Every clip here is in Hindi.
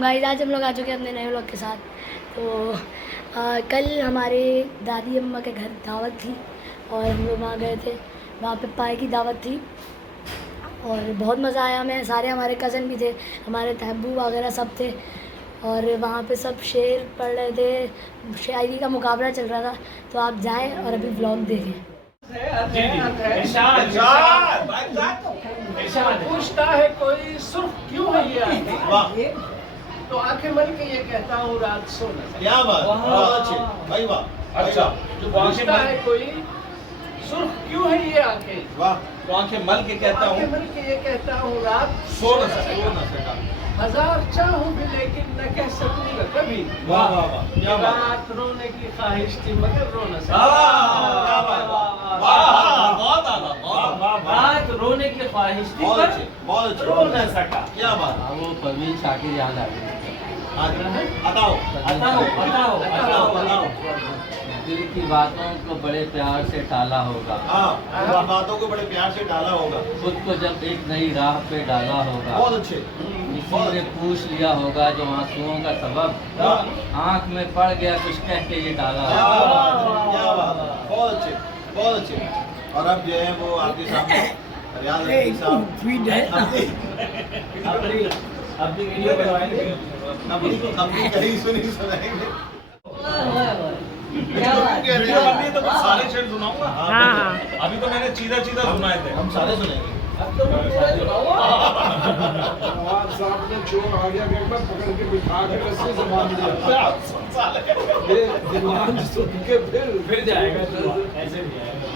गाइस, आज हम लोग आ चुके हैं अपने नए व्लॉग के साथ। तो कल हमारे दादी अम्मा के घर दावत थी और हम लोग वहाँ गए थे। वहाँ पे पाए की दावत थी और बहुत मज़ा आया हमें। सारे हमारे कज़न भी थे, हमारे तहबू वगैरह सब थे और वहाँ पे सब शेर पढ़ रहे थे, शायरी का मुकाबला चल रहा था। तो आप जाएँ और अभी व्लॉग देखें। पूछता है कोई सुर्ख क्यों है ये आंखें, तो आंखें मल के ये कहता हूँ रात सोना। क्या बात, बहुत अच्छे भाई, वाह। अच्छा, जो पूछता है कोई सुर्ख क्यों है ये आंखें, वाह। तो आंखें मल के कहता हूँ, आंखें मल के ये कहता हूँ रात सो न सका। हजार चाहूँ भी लेकिन न कह सकूंगा कभी। वाह वाह वाह, क्या बात। रात रोने की ख्वाहिश थी मगर रो न सका। क्या बात, बहुत आला, रात रोने की ख्वाहिश थी बहुत पर अच्छे, बहुत अच्छे, रो न सका। क्या बात। वो परवीन शाकिर याद आ गई। बताओ बताओ बताओ बताओ बताओ। दिल की बातों को बड़े प्यार से टाला होगा, हाँ, बातों को बड़े प्यार से डाला होगा, खुद को जब एक नई राह पे डाला होगा, बहुत अच्छे। किसी ने पूछ लिया होगा जो आंसुओं का सबब, आंख में पड़ गया कुछ कह के ये डाला क्या होगा। बात, क्या बात, बहुत अच्छे, बहुत अच्छे। और अब जो है वो आपके सामने रियाज रफी साहब अपनी वीडियो बनवाएंगे। अपनी कहीं सुनी सुनाएंगे। वीडियो बन रही है तो कुछ सारे शेर सुनाऊंगा। हाँ। अभी तो मैंने चीदा चीदा सुनाए थे। हम सारे सुनेंगे। अब तो मैं पूरा सुनाऊंगा। नवाज साहब ने चोर आ गया एक बार पकड़ के बिठा के रस्सी से बांध दिया। ये दीवान सुन के फिर जाएगा ऐसे नहीं आएगा।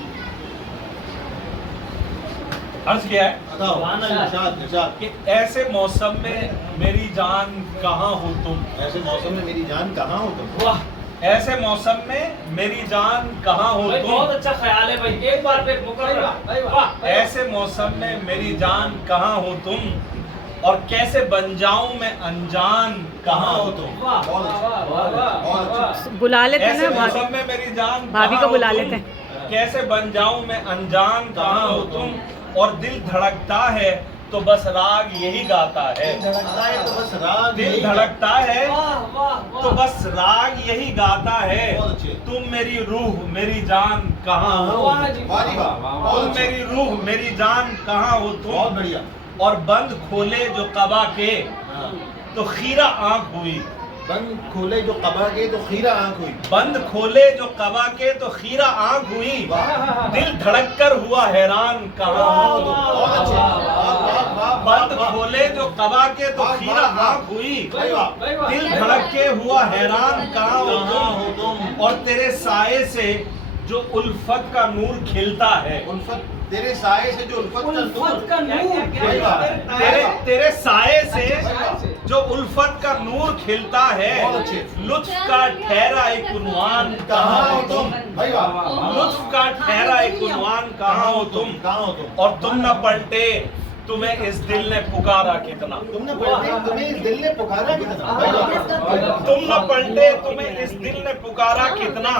अर्ज किया है बताओ, इरशाद, इरशाद। कि ऐसे मौसम में मेरी जान कहाँ हो तुम। ऐसे मौसम में मेरी जान कहाँ हो तुम। वाह, ऐसे मौसम में मेरी जान कहाँ हो भाई बहुत तुम। अच्छा ख्याल है भाई, एक बार पे मुकर्रर। वाह, ऐसे मौसम में मेरी जान कहाँ हो तुम, और कैसे बन जाऊं मैं अनजान कहाँ हो तुम। वाह बहुत वाह अच्छा, वाह वाह वाह। बुला लेते ऐसे मौसम में मेरी जान भाभी कहाँ को हो बुला तुम, लेते हैं। कैसे बन जाऊं मैं अनजान कहाँ हो तुम, और दिल धड़कता है तो बस राग यही गाता है। धड़कता है तो बस राग दिल यही धड़कता है वाह वाह तो बस राग यही गाता है। बहुत अच्छे। तुम मेरी रूह मेरी जान कहाँ हो, वाह जी, वाह जी, वाह। तुम मेरी रूह मेरी जान कहाँ हो बहुत तुम, बढ़िया। और बंद खोले जो कबा के हाँ। तो खीरा आंख हुई। बंद खोले जो कबा के तो खीरा आंख हुई। बंद खोले जो कबा के तो खीरा आंख हुई, दिल धड़क कर हुआ हैरान कहाँ हो तुम। बहुत अच्छे। वाह, वाह, वाह, बंद वाह। खोले जो कबा के तो वाह, खीरा वाह, वाह। आंख हुई, भाई वाह। दिल धड़क के हुआ हैरान कहाँ हो कहाँ हो तुम, तुम। और तेरे साए से जो उल्फत का नूर खिलता है। उल्फत, तेरे साए से जो उल्फत उल्फत का नूर भाई वाह। तेरे साए से जो उल्फत का नूर खिलता है, बहुत अच्छे। लुत्फ का ठहरा एक उन्वान कहाँ हो तुम। भाई वाह। लुत्फ का ठहरा एक उन्वान कहाँ हो तुम, कहाँ हो तुम। और तुम न पलटे तुम्हें इस दिल ने पुकारा कितना। तुमने पढ़े, तुम्हें इस दिल ने पुकारा कितना। भाई वाह। तुम न पलटे तुम्हें इस दिल ने पुकारा कितना,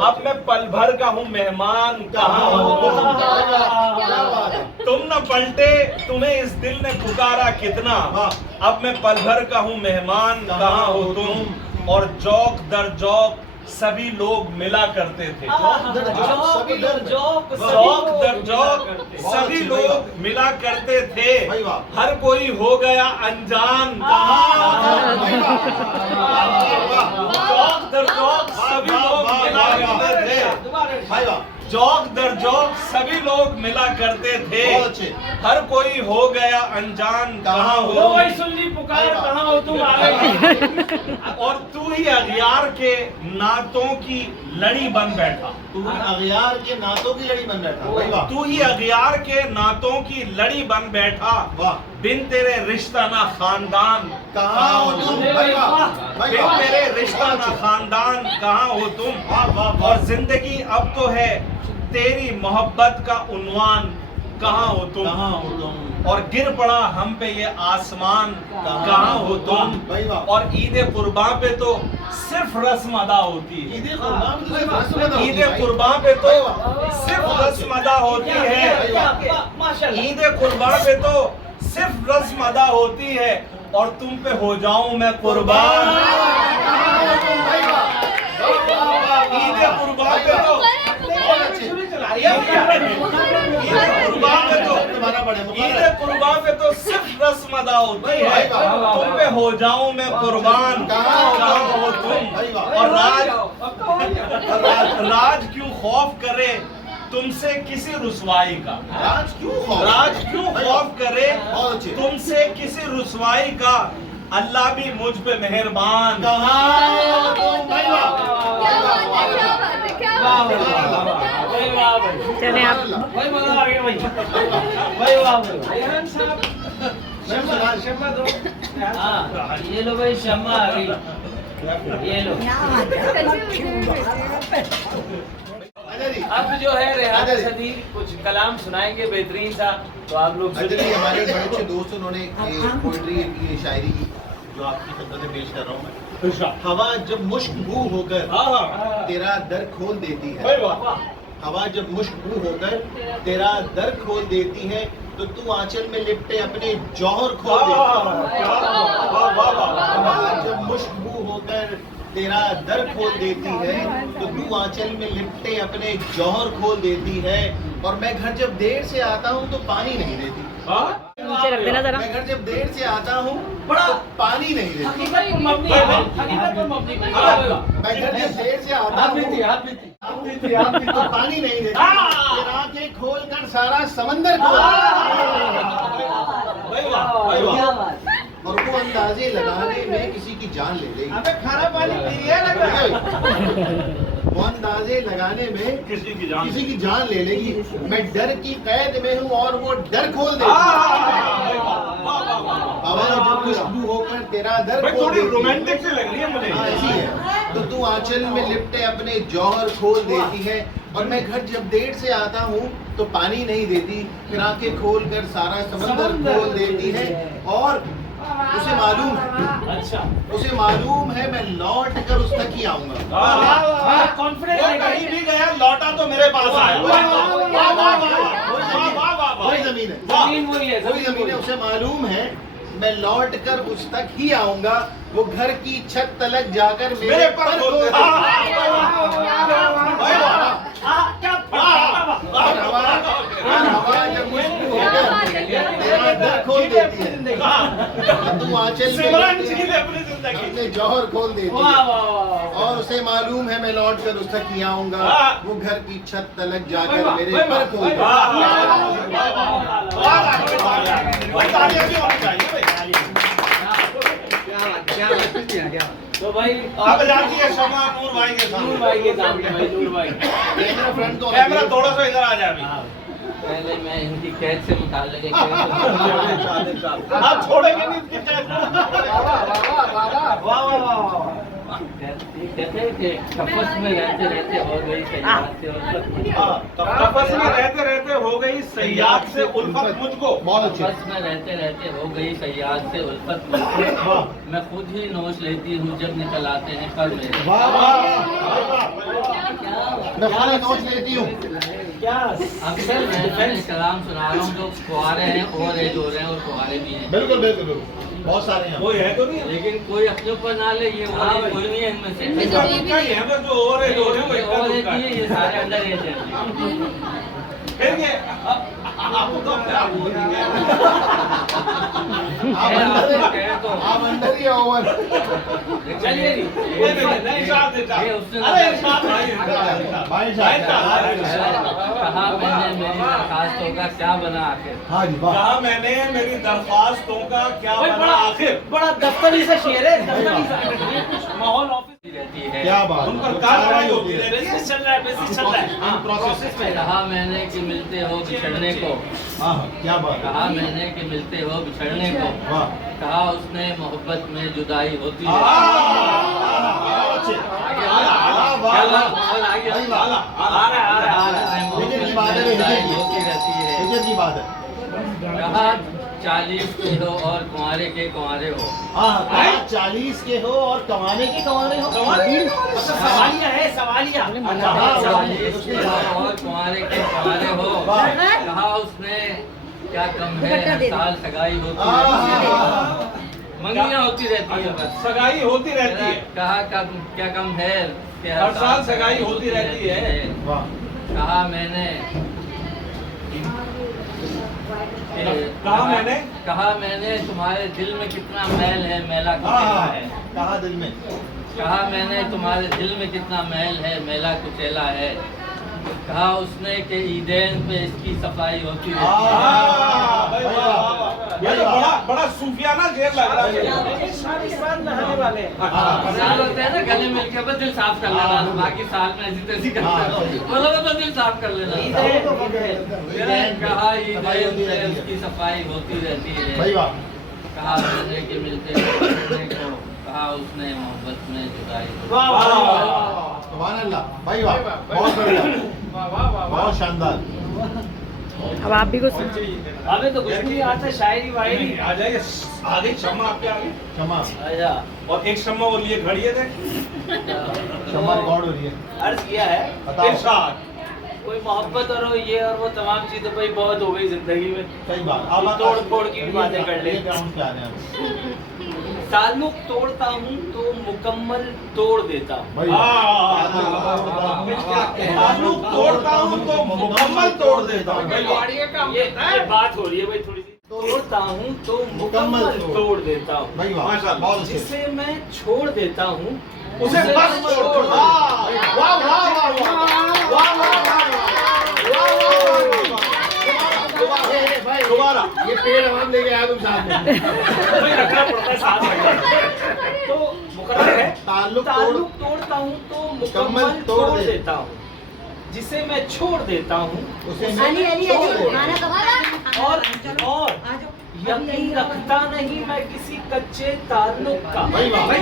अब मैं पल भर का हूँ मेहमान कहाँ हो तुम। क्या बात है। तुम न पलटे तुम्हें इस दिल ने पुकारा कितना, अब मैं पल भर का हूँ मेहमान कहाँ हो तुम, और जौक दर जौक सभी लोग मिला करते थे। जौक दर जौक सभी लोग मिला करते थे, भाई वाह। हर कोई हो गया अनजान कहाँ हो तुम। जौक दर जौक सभी लोग मिला करते थे, भाई वाह। जौक दर जौक सभी लोग मिला करते थे, बहुत अच्छे। हर कोई हो गया अनजान कहाँ हो वो वही सुन ली पुकार कहाँ हो तुम आ गए। और तू ही अगियार के नातों की लड़ी बन बैठा। तू अगियार के नातों की लड़ी बन बैठा। भाई वाह। तू ही अगियार के नातों की लड़ी बन बैठा, वाह। बिन तेरे रिश्ता ना खानदान कहाँ हो तुम। भाई वाह। भाई बिन वाह। तेरे रिश्ता ना खानदान कहाँ हो तुम, वाह, वाह, वाह। और जिंदगी अब तो है तेरी मोहब्बत का उन्वान कहाँ हो तुम, कहाँ हो तुम। और गिर पड़ा हम पे ये आसमान कहाँ हो तुम, भाई वाह। और ईद कुर्बान पे तो सिर्फ रस्म अदा होती है। ईद कुर्बान पे तो सिर्फ रस्म अदा होती है। ईद कुर्बान पे तो सिर्फ होती है, ईद कुर्बान पे तो सिर्फ रस्म अदा होती है, और तुम पे हो जाऊं मैं कुर्बान। ईद कुर्बान पे तो ईद कुर्बान पे तो सिर्फ रस्म अदा होती है, तुम पे हो जाऊं मैं कुर्बान। कहाँ हो तुम, और राज क्यों खौफ करे तुमसे किसी रुसवाई का, राज क्यों खौफ करे तुमसे किसी रुसवाई का, अल्लाह भी मुझ पे मेहरबान। चले आप ये लो भाई शम्मा आ गई, ये लो। अब जो है रेहान सदी कुछ कलाम सुनाएंगे बेहतरीन सा, तो आप लोग सुनिए। हमारे बड़े अच्छे दोस्त उन्होंने पोइट्री की, शायरी की, जो आपकी खिदमत में पेश कर रहा हूँ मैं। हवा जब मुश्क-बू होकर तेरा दर खोल देती है, हवा जब मुश्क-बू होकर तेरा दर खोल देती है, तो तू आंचल में लिपटे अपने जौहर खोल देती है। हवा जब मुश्क-बू होकर तेरा दर खोल देती है, तो तू आंचल में लिपटे अपने जौहर खोल देती है, और मैं घर जब देर से आता हूँ तो पानी नहीं देती। नीचे रख देना जरा। मैं घर जब देर से आता हूँ तो पानी नहीं देती। मैं घर जब देर से आता हूँ तो पानी नहीं देती। फिर आंखें खोल कर सारा समंदर खोल, और वो अंदाजे लगाने में किसी की जान ले लेगी। खाना पानी वो अंदाजे लगाने में किसी की जान ले लेगी। मैं डर की कैद में हूँ और वो डर खोल देगी। हवा जब खुशबू होकर तेरा दर खोल देती है, रोमांटिक से लग रही है मुझे। ऐसी है, तो तू आंचल में लिपटे अपने जौहर खोल देती है, और मैं घर जब देर से आता हूँ तो पानी नहीं देती। फिर आंखें खोल कर सारा समंदर खोल देती है, और उसे मालूम है, अच्छा उसे मालूम है मैं लौट कर उस तक ही आऊंगा। कॉन्फिडेंस कहीं भी गया लौटा तो मेरे पास आया। वही जमीन है, जमीन वही है, वही जमीन है। उसे मालूम है मैं लौट कर उस तक ही आऊंगा, वो घर की छत तलक जाकर मेरे पर खोल देगा। हवा जब मुश्किल होकर तेरा दर खोल देती है, तू आंचल में अपने जौहर खोल देती है, और उसे मालूम है मैं लौट कर उस तक ही आऊंगा, वो घर की छत तलक जाकर मेरे पर खोल देगा। तो भाई अब जाती है शमा नूर भाई के सामने। नूर भाई के सामने भाई, नूर भाई कैमरा फ्रंट तो कैमरा थोड़ा सा इधर आ जाए अभी। पहले मैं इनकी कैद से मुताल्लिक एक आप छोड़ेंगे नहीं इसकी कैद। कहते हैं कि तपस में रहते रहते हो गई सयाहत से उल्फत, तपस में रहते रहते हो गई सयाहत से उल्फत मुझको। तपस में रहते रहते हो गई सयाहत से उल्फत मुझको, मैं खुद ही नोच लेती हूँ जब निकल आते हैं कल मेरे। मैं खाली नोच लेती हूँ। अक्सर मैं कलाम सुना रहा हूँ जो कुआरे हैं, ओवर एज हो रहे हैं और कुआरे भी हैं। बिल्कुल बिल्कुल बिल्कुल, बहुत सारे हैं। वो है तो नहीं, लेकिन कोई अपने ऊपर ना ले, ये कोई नहीं है इनमें से। इनका तुक्का ही है, अगर जो ओवर एज हो रहे हैं वो इनका ओवर एज तुक्का नहीं है, है। ये सारे अंडर एज हैं। फिर ये आपको तो क्या बोल रही है? आप अंदर ही ओवर। चलिए नहीं साथ दे ये उसने अरे साथ भाई कहा मैंने मेरी दरखास्तों का क्या बना आखिर। हाँ जी, वाह। कहा मैंने मेरी दरखास्तों का क्या बना आखिर। बड़ा दफ्तरी से शेर है, दफ्तरी सा माहौल ऑफिस रहती है क्या बात, उन पर कार्रवाई होती रहती है। बिजनेस चल रहा है, बिजनेस चल रहा है। हाँ, प्रोसेस में कहा मैंने कि मिलते हो बिछड़ने को, हाँ क्या बात, कहा मैंने कि मिलते हो बिछड़ने को, वाह। कहा उसने मोहब्बत में जुदाई होती है। हिजर की बात है, होती रहती है। हिजर की बात है। कहा 40 के हो और कुंवारे के कुंवारे हो, हाँ 40 के हो और कमाने के कमाने हो। सवालिया है, सवालिया। 40 के हो और कुंवारे के कुंवारे हो, कहा उसने क्या कम है, हर साल सगाई होती रहती है, मंगियाँ होती रहती है, बस सगाई होती रहती है। कहा क्या कम है कि हर साल सगाई होती रहती है। कहा मैंने कहा मैंने तुम्हारे दिल में कितना मैल है, मैला कुचैला है। कहा दिल में, कहा मैंने तुम्हारे दिल में कितना मैल है, मैला कुचैला है। कहा उसने कि ईदैन पे इसकी सफाई होती रहती है। ये तो बड़ा सूफियाना शेर लग रहा है। साल होते हैं ना गले मिल के, बस दिल साफ कर लेना, बाकी साल में ऐसी तैसी करते रहो, मतलब बस दिल साफ कर लेना। कहा ईदैन पे उसकी सफाई होती रहती है। कहा मिलने के मिलते को, कहा उसने मोहब्बत में जुदाई। सुभान अल्लाह भाई, वाह, बहुत बढ़िया, बहुत शानदार। अब आप भी कुछ हमें तो कुछ नहीं आता, शायरी वायरी आ जाएगा आगे। शम्मा आपके आगे, क्षमा, आजा। और एक शम्मा वो लिए खड़ी है। क्षमा रिकॉर्ड हो रही है। अर्ज किया है बताओ। इरशाद। कोई मोहब्बत और ये और वो तमाम चीजें भाई बहुत हो गई जिंदगी में, सही बात। अब तोड़ फोड़ की भी बातें कर ले। ग्राउंड पे आ रहे हैं ताल्लुक तोड़ता हूँ तो मुकम्मल तोड़ देता हूँ। भाई, ताल्लुक तोड़ता हूँ तो मुकम्मल तोड़ देता हूँ। ये बात हो रही है भाई थोड़ी सी। तोड़ता हूँ तो मुकम्मल तोड़ देता हूँ। भाई वाह, माशाल्लाह। बहुत अच्छे। जिसे मैं छोड़ देता हूँ उसे बस छोड़ दो। वाह वाह वाह वाह वाह दोबारा ये पेड़ हम लेके आया तुम साथ में। भाई रखना पड़ता है साथ में। तो मुकर्रर है, ताल्लुक ताल्लुक तोड़ता हूँ तो मुकम्मल तोड़ देता हूँ, जिसे मैं छोड़ देता हूँ उसे और यकीन रखता नहीं मैं किसी कच्चे ताल्लुक का। भाई वाह, भाई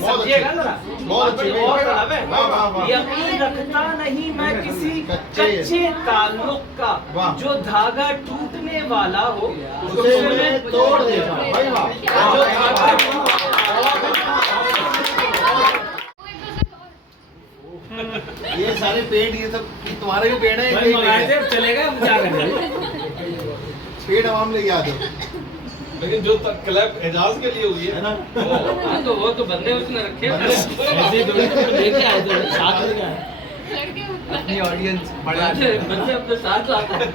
समझिएगा जरा, बहुत अच्छे, और तलब है। वाह, वाह, वाह। यकीन रखता नहीं मैं किसी कच्चे कच्चे ताल्लुक का, वाह। जो धागा टूटने वाला हो उसे मैं तोड़ देता हूँ। भाई वाह, जो धागा ये सारे पेड़, ये सब ये तुम्हारे भी पेड़ है। भाई मंगाए थे, अब चलेगा, हम क्या करें। पेड़ आवाम लेके आ जाओ, लेकिन जो क्लैप एजाज के लिए हुई है है ना। हाँ तो वो तो बंदे उसने रखे हैं। ऐसे ही तो लेके आए थे, साथ लेके आए। अपनी ऑडियंस बंदे अपने साथ लाते हैं।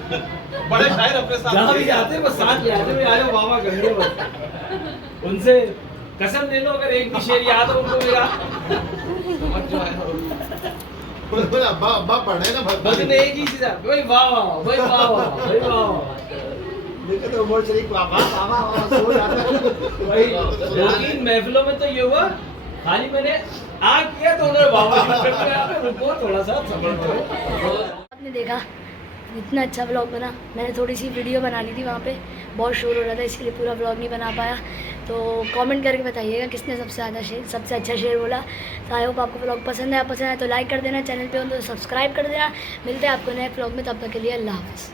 बड़े शायर अपने साथ जहाँ भी लिए जाते हैं बस साथ ले आते हैं, आ जाओ वाह करिए बस। उनसे कसम ले लो, अगर एक भी शेर याद हो उनको मेरा, समझ जो आया। अब्बा अब्बा पढ़े ना बस में एक ही चीज है, भाई वाह वाह, भाई वाह वाह, भाई वाह। देखे तो उमर शरीफ वाह वाह वाह वाह सो जाता है। भाई 2-3 महफिलों में तो ये हुआ, खाली मैंने आ किया तो उन्होंने वाह वाह शुरू कर दिया। रुको थोड़ा सा सब्र करो। आपने देखा इतना अच्छा व्लॉग बना। मैंने थोड़ी सी वीडियो बना ली थी, वहाँ पे बहुत शोर हो रहा था इसलिए पूरा व्लॉग नहीं बना पाया। तो कमेंट करके बताइएगा किसने सबसे अच्छा शेर बोला। तो आई होप आपको व्लॉग पसंद है तो लाइक कर देना, चैनल पे हो तो सब्सक्राइब कर देना। मिलते हैं आपको नए व्लॉग में, तब तक के लिए अल्लाह हाफ़िज़।